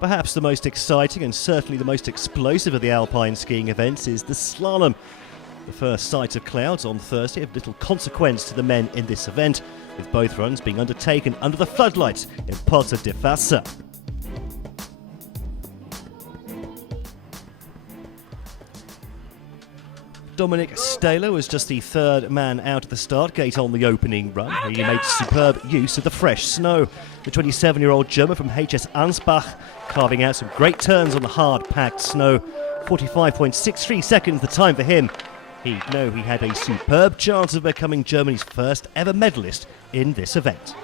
Perhaps the most exciting and certainly the most explosive of the Alpine skiing events is the slalom. The first sight of clouds on Thursday of little consequence to the men in this event, with both runs being undertaken under the floodlights in Porta di Fassa. Dominic Staler was just the third man out of the start gate on the opening run. He made superb use of the fresh snow. The 27-year-old German from HS Ansbach carving out some great turns on the hard-packed snow. 45.63 seconds the time for him. He had a superb chance of becoming Germany's first ever medalist in this event.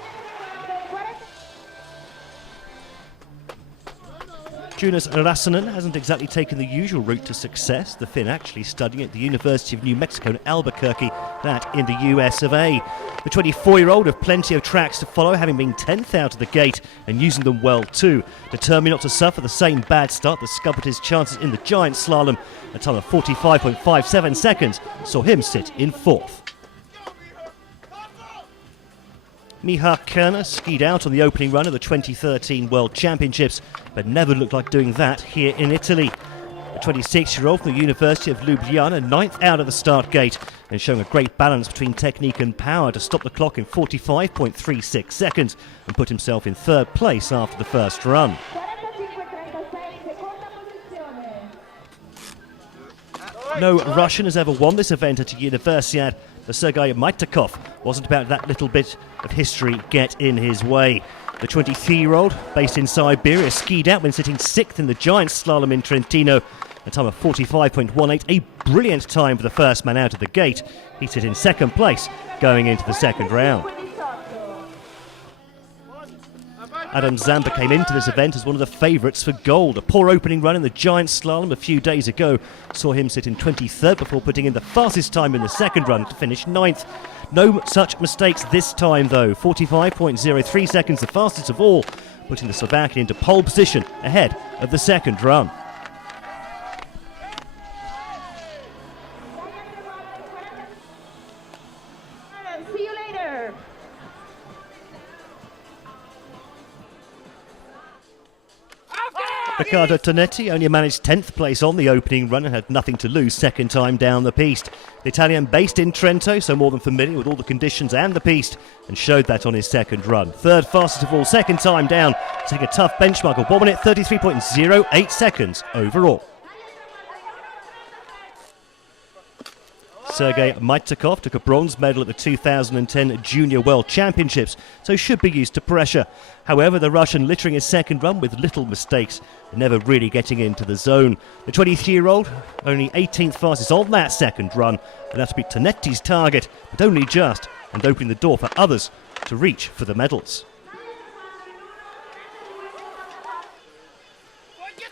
Jonas Rassanen hasn't exactly taken the usual route to success, the Finn actually studying at the University of New Mexico in Albuquerque, that in the US of A. The 24-year-old with plenty of tracks to follow, having been 10th out of the gate and using them well too. Determined not to suffer the same bad start that scuppered his chances in the giant slalom, a time of 45.57 seconds saw him sit in fourth. Miha Kerner skied out on the opening run of the 2013 World Championships, but never looked like doing that here in Italy. The 26-year-old from the University of Ljubljana, 9th out of the start gate, and showing a great balance between technique and power to stop the clock in 45.36 seconds and put himself in third place after the first run. No Russian has ever won this event at a Universiade. The Sergei Maitakov wasn't about that little bit of history get in his way. The 23-year-old, based in Siberia, skied out when sitting 6th in the giant slalom in Trentino, a time of 45.18, a brilliant time for the first man out of the gate. He sit in second place going into the second round. Adam Zampa came into this event as one of the favourites for gold. A poor opening run in the giant slalom a few days ago saw him sit in 23rd before putting in the fastest time in the second run to finish 9th. No such mistakes this time though. 45.03 seconds, the fastest of all, putting the Slovakian into pole position ahead of the second run. See you later. Riccardo Tonetti only managed 10th place on the opening run and had nothing to lose second time down the piste. The Italian based in Trento, so more than familiar with all the conditions and the piste, and showed that on his second run. Third fastest of all, second time down, setting a tough benchmark of 1 minute 33.08 seconds overall. Sergei Maitakov took a bronze medal at the 2010 Junior World Championships, so should be used to pressure. However, the Russian littering his second run with little mistakes, never really getting into the zone. The 23-year-old, only 18th fastest on that second run, and that'll be Tonetti's target, but only just, and opening the door for others to reach for the medals.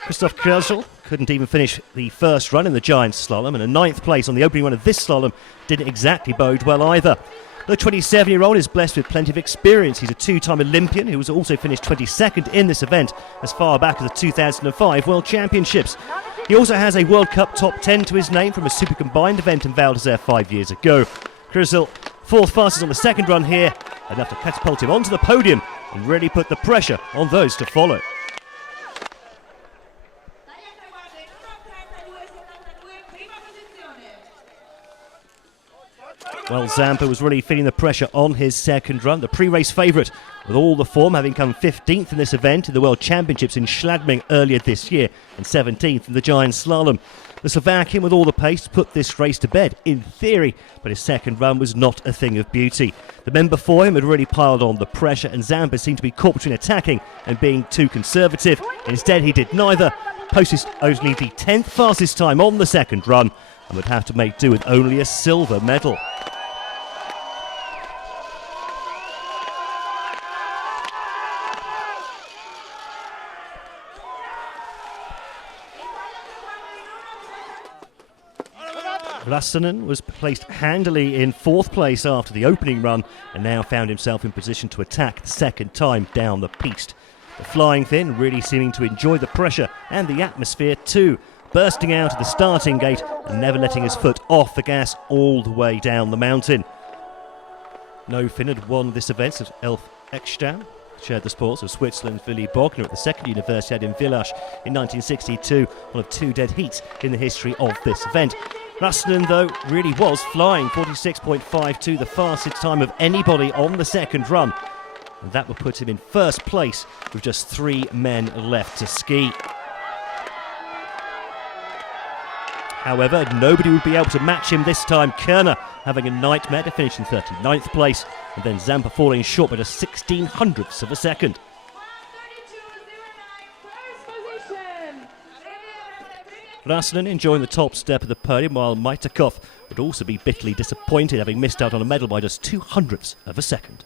Christoph Krösel couldn't even finish the first run in the giant slalom, and a 9th place on the opening run of this slalom didn't exactly bode well either. The 27-year-old is blessed with plenty of experience. He's a two-time Olympian who has also finished 22nd in this event as far back as the 2005 World Championships. He also has a World Cup top 10 to his name from a super combined event in Val d'Isère 5 years ago. Krösel, 4th fastest on the second run here, enough to catapult him onto the podium and really put the pressure on those to follow. Well, Zampa was really feeling the pressure on his second run. The pre-race favourite, with all the form, having come 15th in this event in the World Championships in Schladming earlier this year and 17th in the giant slalom. The Slovakian, with all the pace, put this race to bed, in theory, but his second run was not a thing of beauty. The men before him had really piled on the pressure, and Zampa seemed to be caught between attacking and being too conservative. Instead, he did neither, posted only the 10th fastest time on the second run, and would have to make do with only a silver medal. Rassanen was placed handily in 4th place after the opening run and now found himself in position to attack the second time down the piste. The flying Finn really seeming to enjoy the pressure and the atmosphere too, bursting out of the starting gate and never letting his foot off the gas all the way down the mountain. No Finn had won this event since Elf Ekström Shared the sports of Switzerland's Willy Bogner at the second Universiade in Villach in 1962, one of 2 dead heats in the history of this event. Rassinen, though, really was flying, 46.52, the fastest time of anybody on the second run. And that would put him in first place with just 3 men left to ski. However, nobody would be able to match him this time. Kerner having a nightmare to finish in 39th place, and then Zampa falling short by just 1600ths of a second. Rassinen enjoying the top step of the podium, while Maitakov would also be bitterly disappointed, having missed out on a medal by just 200ths of a second.